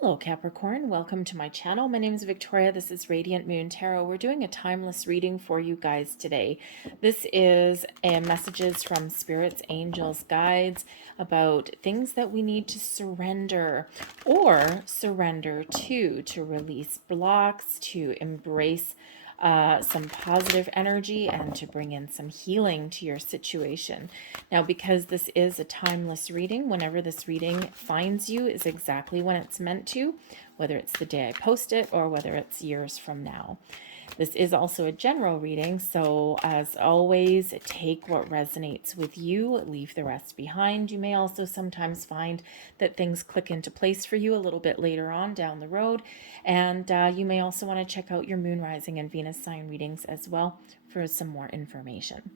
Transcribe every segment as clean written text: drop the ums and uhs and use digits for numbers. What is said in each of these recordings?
Hello Capricorn, welcome to my channel. My name is Victoria. This is Radiant Moon Tarot. We're doing a timeless reading for you guys today. This is messages from spirits, angels, guides about things that we need to surrender or surrender to release blocks, to embrace some positive energy and to bring in some healing to your situation. Now, because this is a timeless reading, whenever this reading finds you is exactly when it's meant to, whether it's the day I post it or whether it's years from now. This is also a general reading, so as always, take what resonates with you, leave the rest behind. You may also sometimes find that things click into place for you a little bit later on down the road, and you may also want to check out your moon rising and Venus sign readings as well for some more information.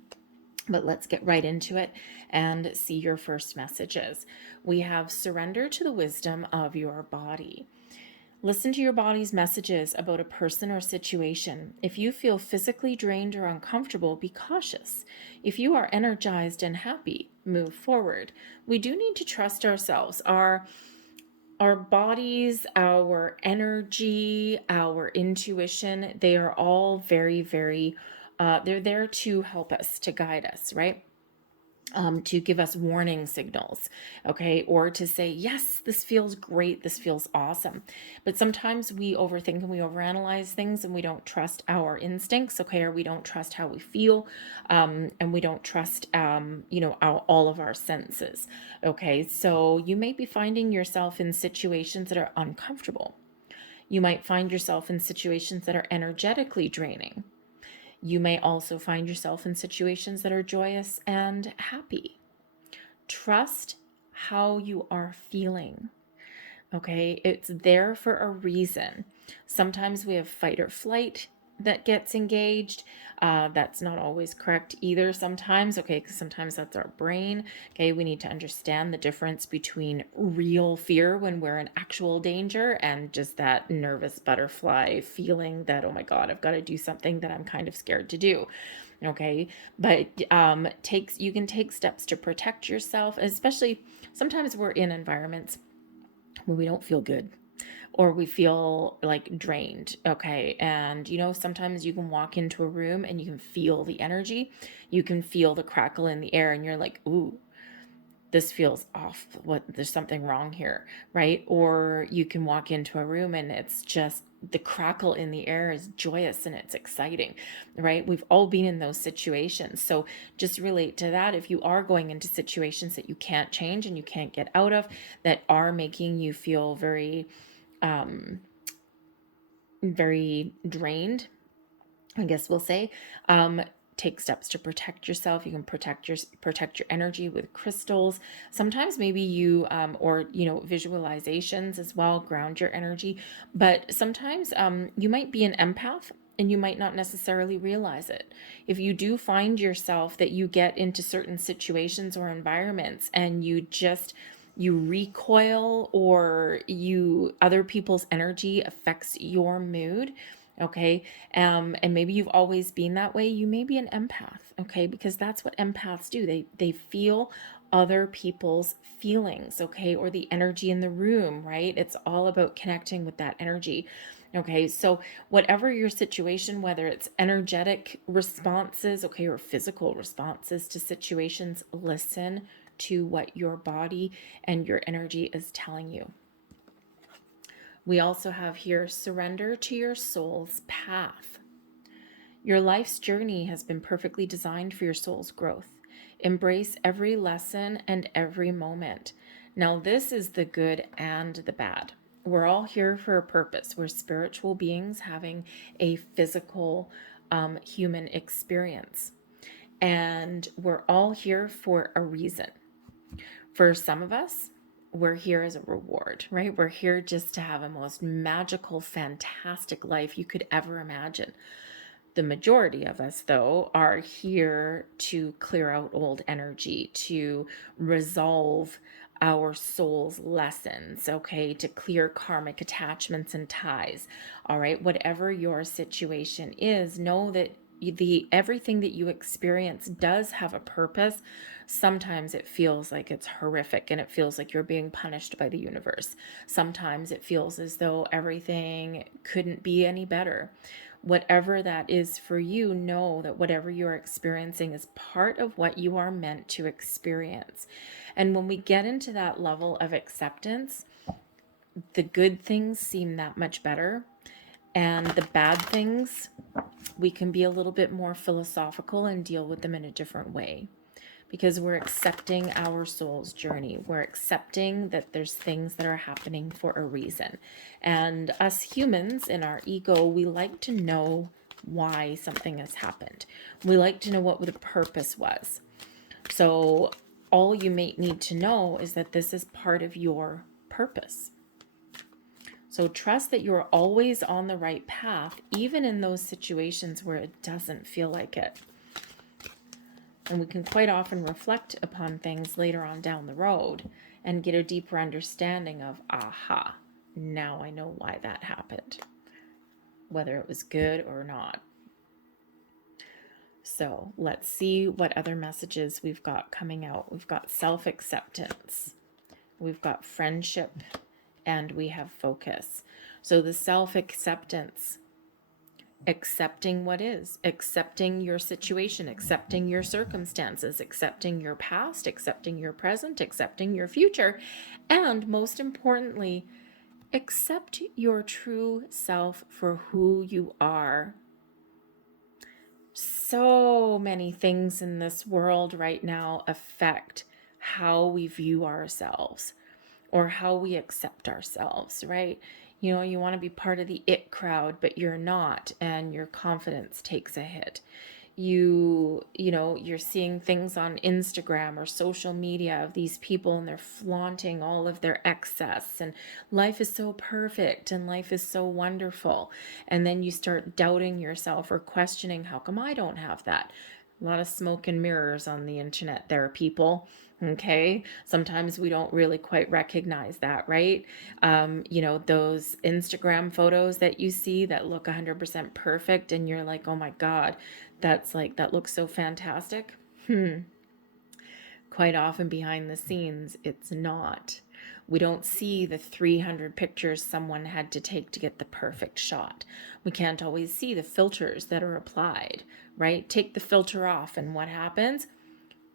But let's get right into it and see your first messages. We have surrender to the wisdom of your body. Listen to your body's messages about a person or situation. If you feel physically drained or uncomfortable, be cautious. If you are energized and happy, move forward. We do need to trust ourselves. Our bodies, our energy, our intuition, they are all very, they're there to help us, to guide us, right? To give us warning signals, okay? Or to say, yes, this feels great, this feels awesome. But sometimes we overthink and we overanalyze things and we don't trust our instincts, okay? Or we don't trust how we feel, and we don't trust, all of our senses, okay? So you may be finding yourself in situations that are uncomfortable. You might find yourself in situations that are energetically draining. You may also find yourself in situations that are joyous and happy. Trust how you are feeling. Okay, it's there for a reason. Sometimes we have fight or flight that gets engaged. That's not always correct either sometimes, okay, because sometimes that's our brain. Okay, we need to understand the difference between real fear when we're in actual danger and just that nervous butterfly feeling that, oh my God, I've got to do something that I'm kind of scared to do. Okay, but you can take steps to protect yourself, especially sometimes we're in environments where we don't feel good or we feel like drained, okay? And sometimes you can walk into a room and you can feel the energy, you can feel the crackle in the air, and you're like, ooh, this feels off. There's something wrong here, right? Or you can walk into a room and it's just the crackle in the air is joyous and it's exciting, right? We've all been in those situations. So just relate to that. If you are going into situations that you can't change and you can't get out of, that are making you feel very drained, I guess we'll say, take steps to protect yourself. You can protect your energy with crystals. Sometimes maybe you or visualizations as well ground your energy. But sometimes you might be an empath and you might not necessarily realize it. If you do find yourself that you get into certain situations or environments and you recoil, or other people's energy affects your mood, okay, and maybe you've always been that way, you may be an empath, okay, because that's what empaths do. They feel other people's feelings, okay, or the energy in the room, right? It's all about connecting with that energy. Okay, so whatever your situation, whether it's energetic responses, okay, or physical responses to situations, listen to what your body and your energy is telling you. We also have here, surrender to your soul's path. Your life's journey has been perfectly designed for your soul's growth. Embrace every lesson and every moment. Now, this is the good and the bad. We're all here for a purpose. We're spiritual beings having a physical human experience. And we're all here for a reason. For some of us, we're here as a reward, right? We're here just to have a most magical, fantastic life you could ever imagine. The majority of us, though, are here to clear out old energy, to resolve our soul's lessons, okay, to clear karmic attachments and ties. All right, whatever your situation is, know that everything that you experience does have a purpose. Sometimes it feels like it's horrific and it feels like you're being punished by the universe. Sometimes it feels as though everything couldn't be any better. Whatever that is for you, know that whatever you're experiencing is part of what you are meant to experience. And when we get into that level of acceptance, the good things seem that much better. And the bad things, we can be a little bit more philosophical and deal with them in a different way, because we're accepting our soul's journey. We're accepting that there's things that are happening for a reason. And us humans in our ego, we like to know why something has happened. We like to know what the purpose was. So all you may need to know is that this is part of your purpose. So trust that you're always on the right path, even in those situations where it doesn't feel like it. And we can quite often reflect upon things later on down the road and get a deeper understanding of, aha, now I know why that happened, whether it was good or not. So let's see what other messages we've got coming out. We've got self-acceptance, we've got friendship, and we have focus. So the self-acceptance, accepting what is, accepting your situation, accepting your circumstances, accepting your past, accepting your present, accepting your future, and most importantly, accept your true self for who you are. So many things in this world right now affect how we view ourselves or how we accept ourselves, right? You know, you want to be part of the it crowd, but you're not, and your confidence takes a hit. You know, you're seeing things on Instagram or social media of these people, and they're flaunting all of their excess, and life is so perfect and life is so wonderful. And then you start doubting yourself or questioning, how come I don't have that? A lot of smoke and mirrors on the internet there, people. Okay. Sometimes we don't really quite recognize that, right? You know, those Instagram photos that you see that look 100% perfect, and you're like, oh my God, that looks so fantastic. Quite often behind the scenes, it's not. We don't see the 300 pictures someone had to take to get the perfect shot. We can't always see the filters that are applied, right? Take the filter off, and what happens?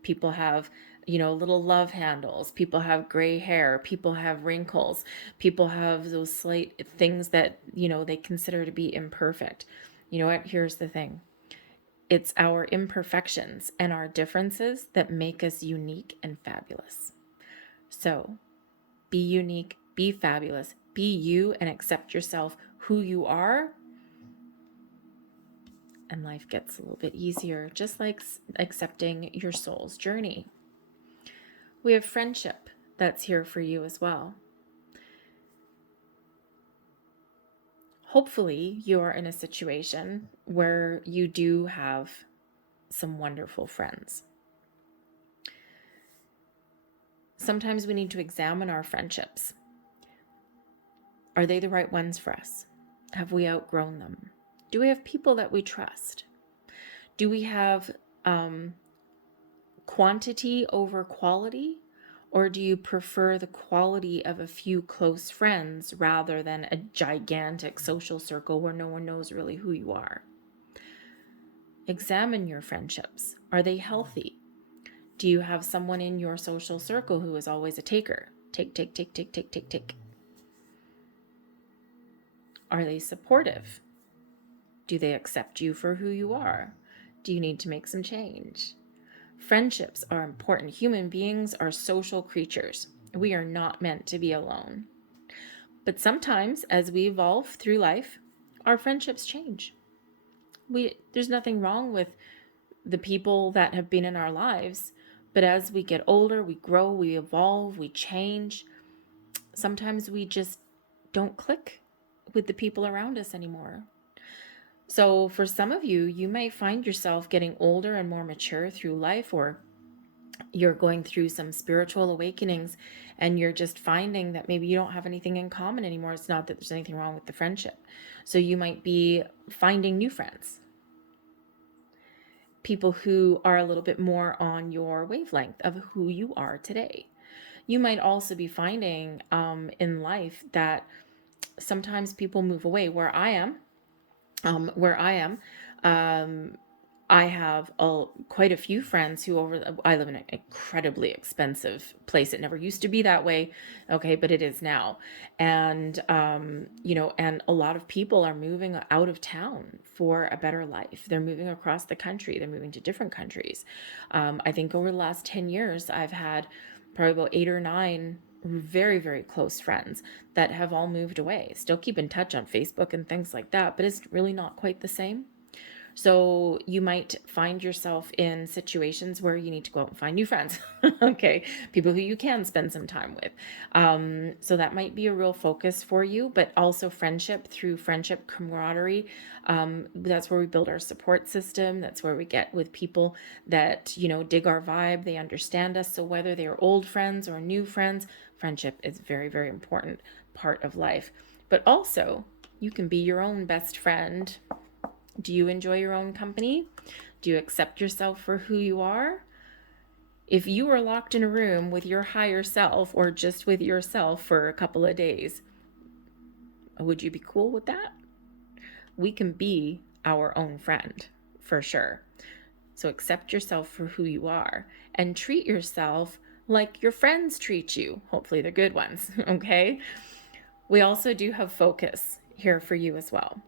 People have, you know, little love handles. People have gray hair. People have wrinkles. People have those slight things that, you know, they consider to be imperfect. You know what? Here's the thing. It's our imperfections and our differences that make us unique and fabulous. So be unique, be fabulous, be you, and accept yourself who you are. And life gets a little bit easier, just like accepting your soul's journey. We have friendship that's here for you as well. Hopefully, you are in a situation where you do have some wonderful friends. Sometimes we need to examine our friendships. Are they the right ones for us? Have we outgrown them? Do we have people that we trust? Do we have quantity over quality? Or do you prefer the quality of a few close friends rather than a gigantic social circle where no one knows really who you are? Examine your friendships. Are they healthy? Do you have someone in your social circle who is always a taker? Take, take, take, take, take, take, take. Are they supportive? Do they accept you for who you are? Do you need to make some change? Friendships are important. Human beings are social creatures. We are not meant to be alone. But sometimes, as we evolve through life, our friendships change. There's nothing wrong with the people that have been in our lives, but as we get older, we grow, we evolve, we change. Sometimes we just don't click with the people around us anymore. So for some of you, you may find yourself getting older and more mature through life, or you're going through some spiritual awakenings and you're just finding that maybe you don't have anything in common anymore. It's not that there's anything wrong with the friendship. So you might be finding new friends. people who are a little bit more on your wavelength of who you are today. You might also be finding in life that sometimes people move away. Where I am, I have quite a few friends who I live in an incredibly expensive place. It never used to be that way, okay, but it is now. And and a lot of people are moving out of town for a better life. They're moving across the country. They're moving to different countries. I think over the last 10 years, I've had probably about 8 or 9 very, very close friends that have all moved away. Still keep in touch on Facebook and things like that, but it's really not quite the same. So you might find yourself in situations where you need to go out and find new friends. Okay, people who you can spend some time with. So that might be a real focus for you, but also friendship, through friendship, camaraderie. That's where we build our support system. That's where we get with people that, dig our vibe. They understand us. So whether they are old friends or new friends, friendship is very, very important part of life. But also, you can be your own best friend. Do you enjoy your own company? Do you accept yourself for who you are? If you were locked in a room with your higher self or just with yourself for a couple of days, would you be cool with that? We can be our own friend, for sure. So accept yourself for who you are and treat yourself like your friends treat you. Hopefully they're good ones, okay? We also do have focus here for you as well.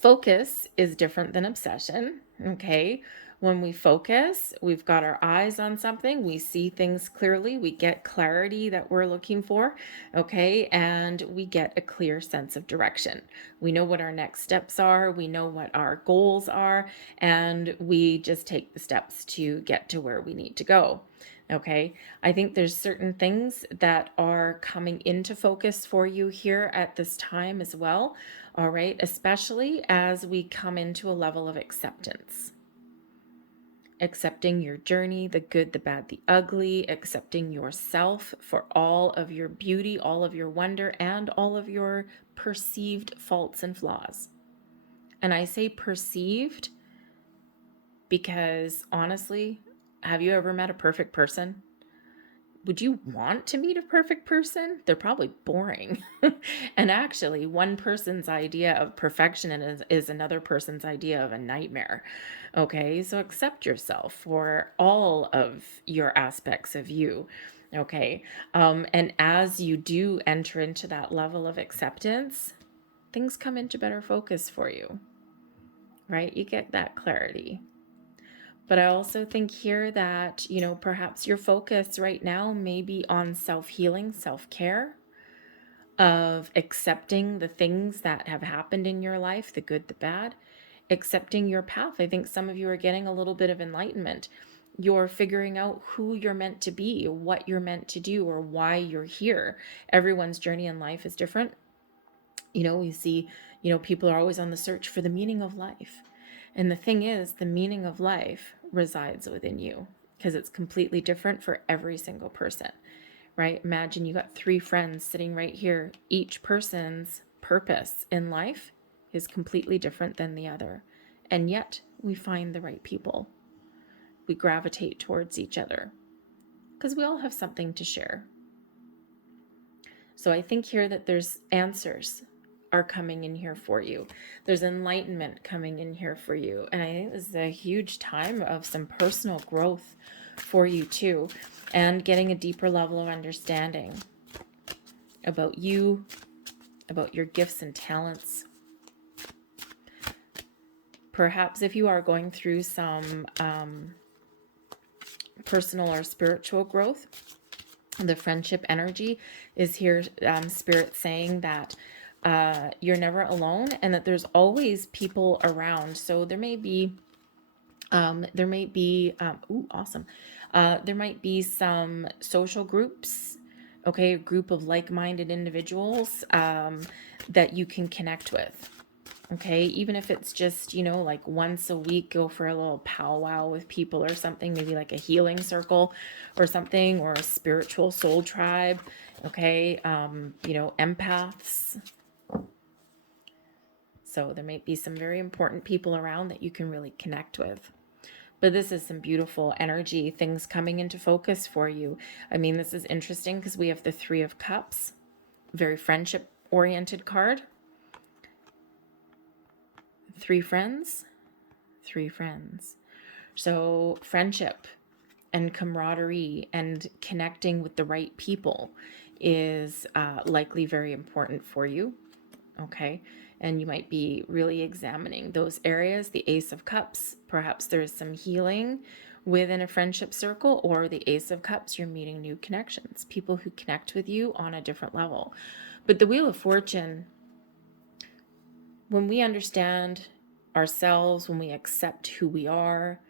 Focus is different than obsession, okay? When we focus, we've got our eyes on something, we see things clearly, we get clarity that we're looking for, okay? And we get a clear sense of direction. We know what our next steps are, we know what our goals are, and we just take the steps to get to where we need to go. Okay, I think there's certain things that are coming into focus for you here at this time as well. All right, especially as we come into a level of acceptance. Accepting your journey, the good, the bad, the ugly, accepting yourself for all of your beauty, all of your wonder, and all of your perceived faults and flaws. And I say perceived because honestly, have you ever met a perfect person? Would you want to meet a perfect person? They're probably boring. And actually, one person's idea of perfection is another person's idea of a nightmare. Okay, so accept yourself for all of your aspects of you. Okay, and as you do enter into that level of acceptance, things come into better focus for you, right? You get that clarity. But I also think here that, perhaps your focus right now may be on self-healing, self-care, of accepting the things that have happened in your life, the good, the bad, accepting your path. I think some of you are getting a little bit of enlightenment. You're figuring out who you're meant to be, what you're meant to do, or why you're here. Everyone's journey in life is different. We see, people are always on the search for the meaning of life. And the thing is, the meaning of life resides within you because it's completely different for every single person, right? Imagine you got 3 friends sitting right here. Each person's purpose in life is completely different than the other. And yet we find the right people. We gravitate towards each other because we all have something to share. So I think here that there's answers are coming in here for you. There's enlightenment coming in here for you. And I think this is a huge time of some personal growth for you too, and getting a deeper level of understanding about you, about your gifts and talents. Perhaps if you are going through some personal or spiritual growth, the friendship energy is here. Spirit saying that you're never alone and that there's always people around. So there may be awesome. There might be some social groups, okay, a group of like-minded individuals that you can connect with. Okay, even if it's just, like once a week, go for a little powwow with people or something, maybe like a healing circle or something, or a spiritual soul tribe. Okay, empaths. So there might be some very important people around that you can really connect with. But this is some beautiful energy, things coming into focus for you. I mean, this is interesting because we have the Three of Cups, very friendship-oriented card. Three friends. So friendship and camaraderie and connecting with the right people is likely very important for you. Okay. And you might be really examining those areas. The Ace of Cups, perhaps there's some healing within a friendship circle, or the Ace of Cups, you're meeting new connections, people who connect with you on a different level. But the Wheel of Fortune, when we understand ourselves, when we accept who we are,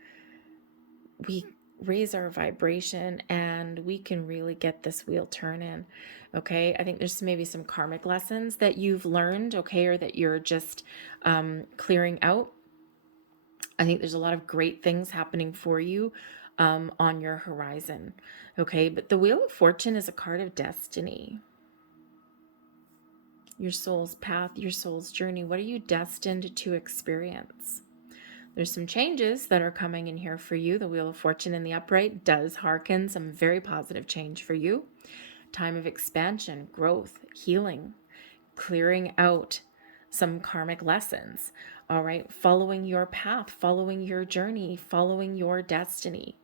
we raise our vibration and we can really get this wheel turning. Okay. I think there's maybe some karmic lessons that you've learned, okay, or that you're just clearing out. I think there's a lot of great things happening for you on your horizon. Okay. But the Wheel of Fortune is a card of destiny. Your soul's path, your soul's journey. What are you destined to experience? There's some changes that are coming in here for you. The Wheel of Fortune in the upright does hearken some very positive change for you. Time of expansion, growth, healing, clearing out some karmic lessons. All right. Following your path, following your journey, following your destiny.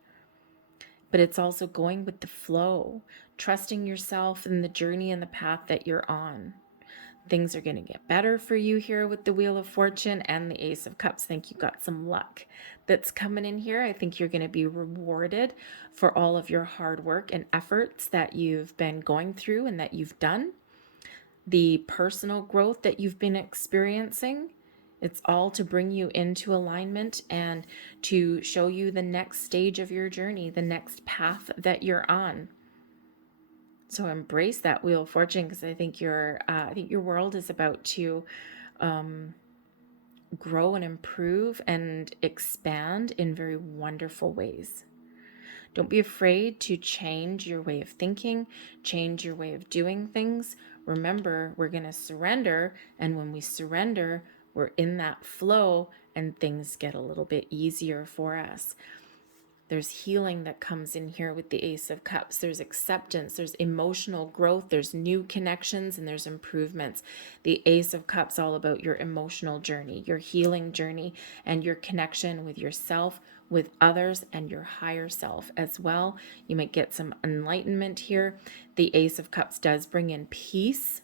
But it's also going with the flow, trusting yourself in the journey and the path that you're on. Things are going to get better for you here with the Wheel of Fortune and the Ace of Cups. I think you got some luck that's coming in here. I think you're going to be rewarded for all of your hard work and efforts that you've been going through and that you've done. The personal growth that you've been experiencing, it's all to bring you into alignment and to show you the next stage of your journey, the next path that you're on. So embrace that Wheel of Fortune, because I think your world is about to grow and improve and expand in very wonderful ways. Don't be afraid to change your way of thinking, change your way of doing things. Remember, we're going to surrender, and when we surrender, we're in that flow and things get a little bit easier for us. There's healing that comes in here with the Ace of Cups. There's acceptance, there's emotional growth, there's new connections, and there's improvements. The Ace of Cups all about your emotional journey, your healing journey, and your connection with yourself, with others, and your higher self as well. You might get some enlightenment here. The Ace of Cups does bring in peace.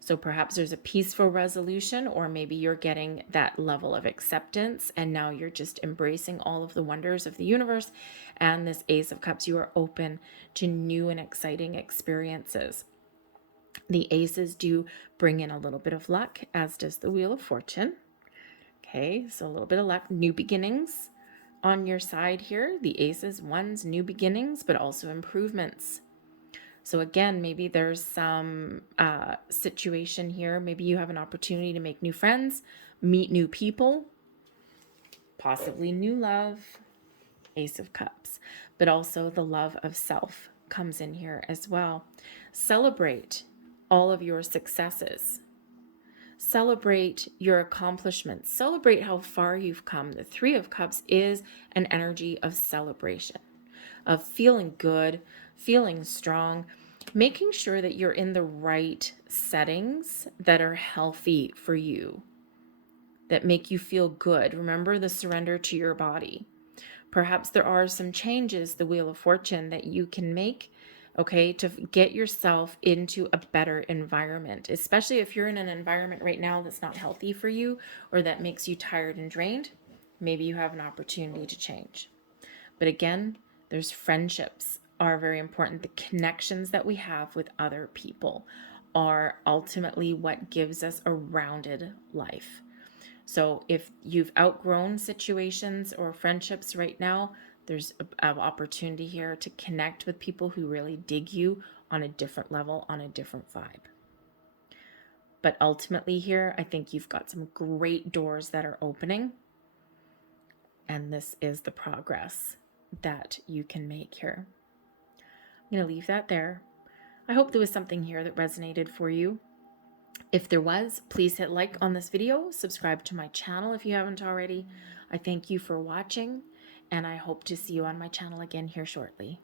So perhaps there's a peaceful resolution, or maybe you're getting that level of acceptance and now you're just embracing all of the wonders of the universe. And this Ace of Cups, you are open to new and exciting experiences. The aces do bring in a little bit of luck, as does the Wheel of Fortune. Okay, so a little bit of luck, new beginnings on your side here. The aces, ones, new beginnings, but also improvements. So again, maybe there's some situation here. Maybe you have an opportunity to make new friends, meet new people, possibly new love, Ace of Cups, but also the love of self comes in here as well. Celebrate all of your successes. Celebrate your accomplishments. Celebrate how far you've come. The Three of Cups is an energy of celebration, of feeling good, feeling strong, making sure that you're in the right settings that are healthy for you, that make you feel good. Remember the surrender to your body. Perhaps there are some changes, the Wheel of Fortune, that you can make, okay, to get yourself into a better environment, especially if you're in an environment right now that's not healthy for you or that makes you tired and drained. Maybe you have an opportunity to change. But again, there's friendships are very important. The connections that we have with other people are ultimately what gives us a rounded life. So if you've outgrown situations or friendships right now, there's an opportunity here to connect with people who really dig you on a different level, on a different vibe. But ultimately here, I think you've got some great doors that are opening. And this is the progress that you can make here. I'm going to leave that there. I hope there was something here that resonated for you. If there was, please hit like on this video, subscribe to my channel if you haven't already. I thank you for watching, and I hope to see you on my channel again here shortly.